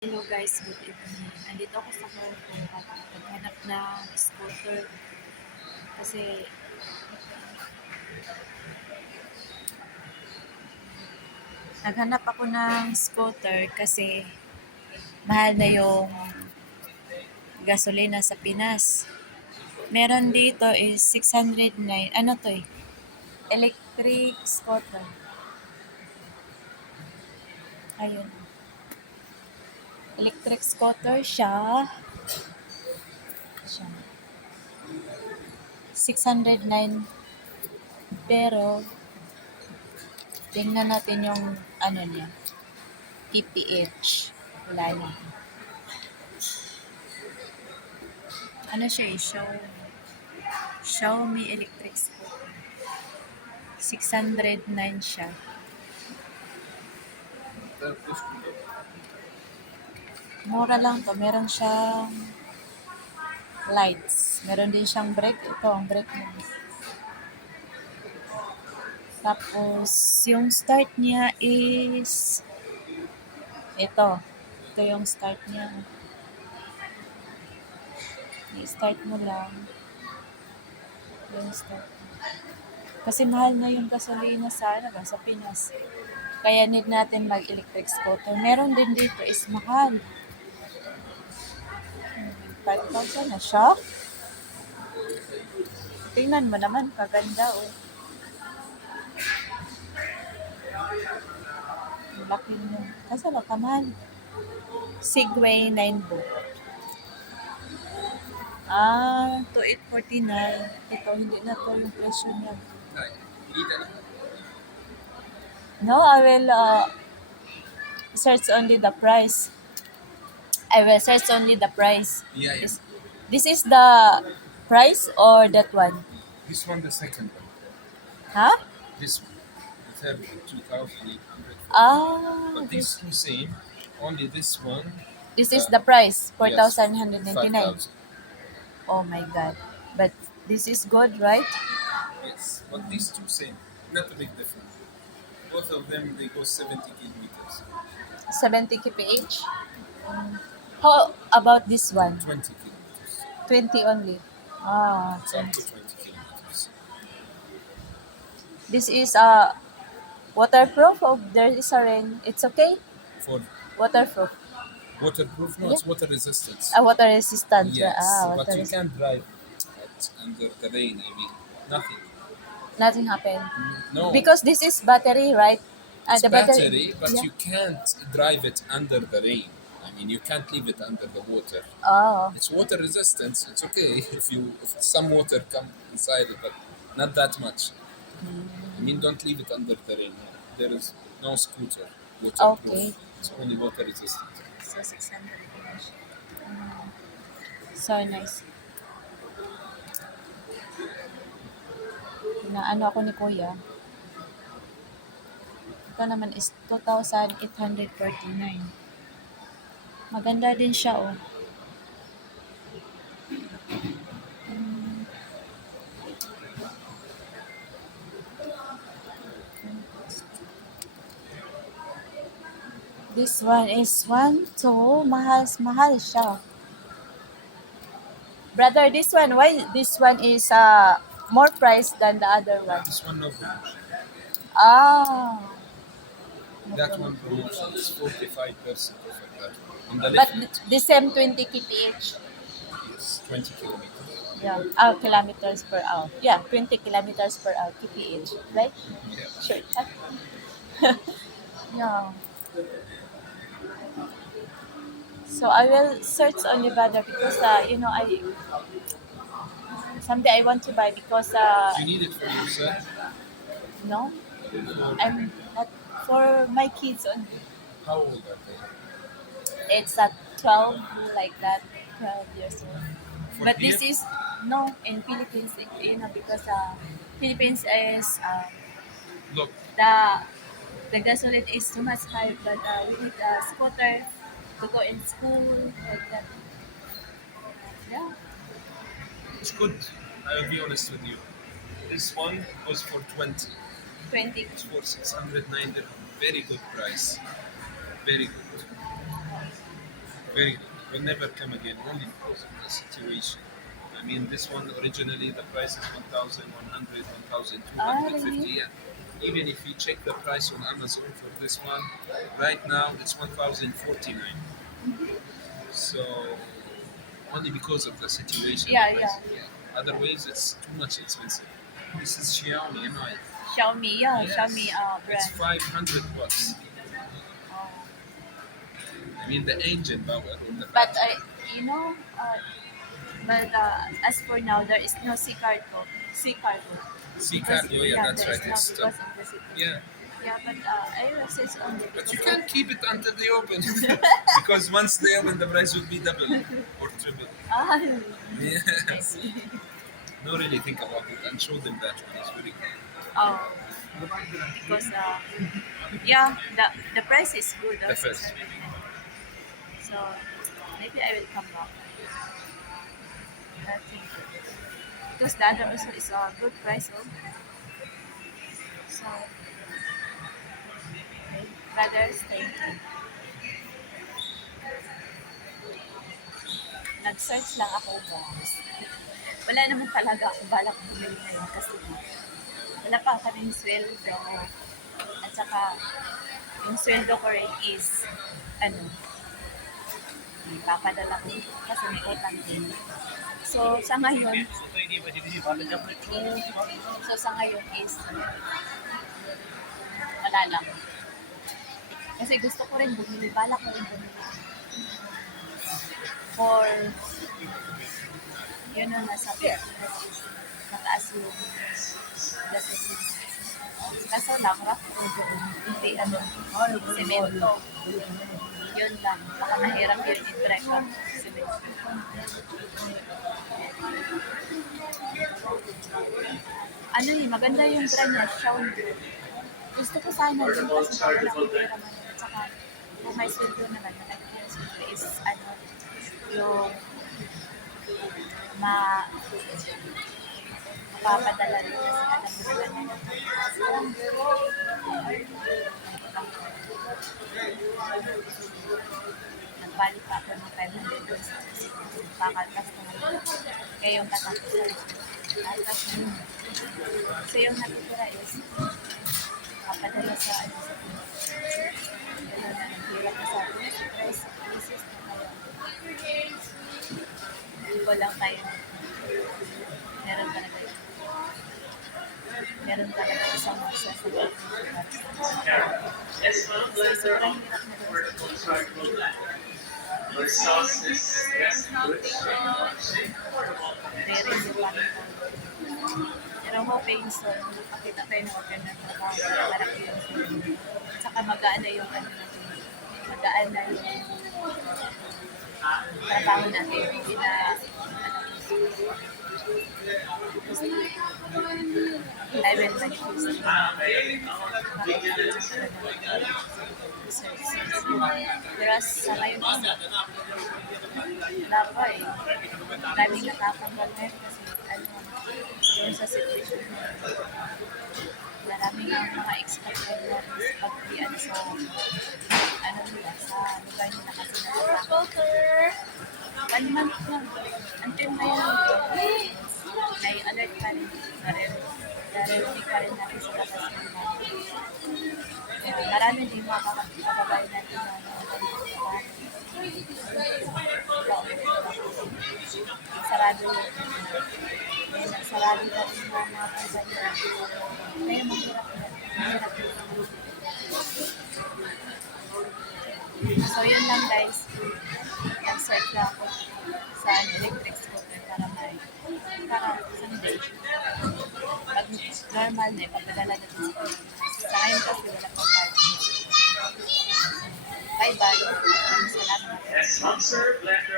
Hello guys, good evening. Andito ako sa Carrefour at naghanap ng scooter kasi mahal na yung gasolina sa Pinas. Meron dito is 609, ano to eh? Electric scooter. Ayun. Electric scooter siya. 609 pero tingnan natin yung ano niya. PPH. Wala na. Ano siya eh? Xiaomi electric scooter. 609 siya. Mura lang to. Meron siyang lights. Meron din siyang brake. Ito ang brake niya. Tapos, yung start niya is ito. Ito yung start niya. I-start mo lang. Yung start. Kasi mahal na yung gasolina sa Pinas. Kaya need natin mag-electric scooter. Meron din dito is mahal. 5,000 na siya. Tingnan mo naman, kaganda oh. Laki niya. Kasi kamahal. Segway 9 book. 2,849. Ito, hindi na to yung presyo niya. No, I will search only the price. Yeah. This is the price or that one? This one, the second one. Huh? This one, the third one, 2,800. But This these two same. Only this one. is the price, Yes, 4,199. 5,000. Oh my god. But this is good, right? Yes, but these two same. Not a big difference. Both of them they go 70 kilometers. 70 kph. How about this one? 20 kilometers. 20 only. It's up to 20 kilometers. This is waterproof. Or there is a rain. It's okay. For Waterproof. waterproof, no, it's water resistance. Water resistant. Yes, but Water you can't drive it under the rain. I mean, nothing. Nothing happened. No. Because this is battery, right? It's The battery, but yeah. you can't drive it under the rain. I mean, you can't leave it under the water. Oh. It's water resistance. It's okay if some water come inside it, but not that much. I mean, don't leave it under the rain. There is no scooter waterproof. Okay. It's only water resistant. So 600. So nice. Ano ako ni Kuya. Ito naman is 2,849. Maganda din siya oh. This one is 1,2. Mahal siya. Brother, this one, why this one is more price than the other one? This one no promotion. That one promotion is 45% off of that one. On the But left, the same 20 kph. is 20 kilometers. Yeah, kilometers per hour. Yeah, 20 kilometers per hour, kph, right? Yeah. Sure. Yeah. So I will search on Nevada because someday I want to buy because You need it for yourself. no, I'm not for my kids only. How old are they? It's at 12 like that, 12 years old. For But beer? this is no in Philippines, because Philippines is Look, the gasoline is too much high, but we need a scooter to go in school like that. Yeah. it's good. I'll be honest with you. This one was for 20. 20. It's for 609 dirham. Very good price. Very good. very will never come again only because of the situation. I mean, this one originally the price is 1,100, 1,250. really? Yeah. Even if you check the price on Amazon for this one, right now it's 1,049. So only because of the situation. Yeah, the price, yeah. Otherwise, it's too much expensive. This is Xiaomi, you know. Xiaomi, yeah, Yes. Xiaomi It's brand. 500 bucks. Oh. I mean, the engine power on the But battery. you know, as for now, there is no C card to. C card. C card, oh yeah, that's there is right. no It's because of the situation. yeah, Yeah, but iOS is only but because you can't keep it until they open because once they open, the price will be double or triple. I Yes. see. No, really think about it and show them that one. It's very good. Oh, because yeah, the price is good. The first. 690. So maybe I will come back. I think because the other also is a good price, oh. So, okay. Brothers, thank you. Nag-search lang ako, guys. Wala naman talaga ako balak bumili ngayon kasi wala pa kaming sweldo. At saka, yung sweldo ko rin is, ano, ipapadala ko kasi may utang din. So, sa ngayon, is, wala lang. Kasi gusto ko rin bumili, balak ko rin bumili. For, yun ang nasa mataas yung gasoline. Kaso lang, rough road doon. Hindi semento. Yun lang. Baka mahirap yun i-drive ang semento. Ano yun, maganda yung brand niya, Xiaomi. Gusto ko sana yun kasi wala akong pera man. At saka, kung may sweldo naman, malaki yung sweldo is, yung mapapadala rin kasi alam mo naman nagbalik pa ako ng 500 doon sa pakaltas ko ngayon. Kaya yung katapusan kaltas na yun. So yung natutira is papadala sa sa hirap na sa price crisis na ngayon. Walang tayo. Meron talaga yun. Meron talaga isang masa sa Yes, ma'am. Bless her sobrang hirap na doon. Your sauce is best good. Very important. Pero hoping so, makita tayo ng organ ng trabaho. Marami yung saka magaan na yung magaan na yung trabaho natin. Hindi na I will manifest. Whereas sa ngayon kasi wala pa eh. Daming natatanggal ngayon kasi doon sa situation mo. Maraming mga expected na pagpian sa nila, sa lugar nila kasi natatanggal. 1 month lang. Until ngayon, may alert pa rin. Narinig pa rin natin sa labas ng marami din mga kababayan natin na sarado yun. Sarado natin ng mga kababayan. Kaya mahirap yun. So yun lang guys. Nag-search lang ako sa electric scooter para someday pag normal na ipapadala natin sa ngayon kasi wala pang card. Bye bye. Salamat. Yes, ma'am, sir. Bless her.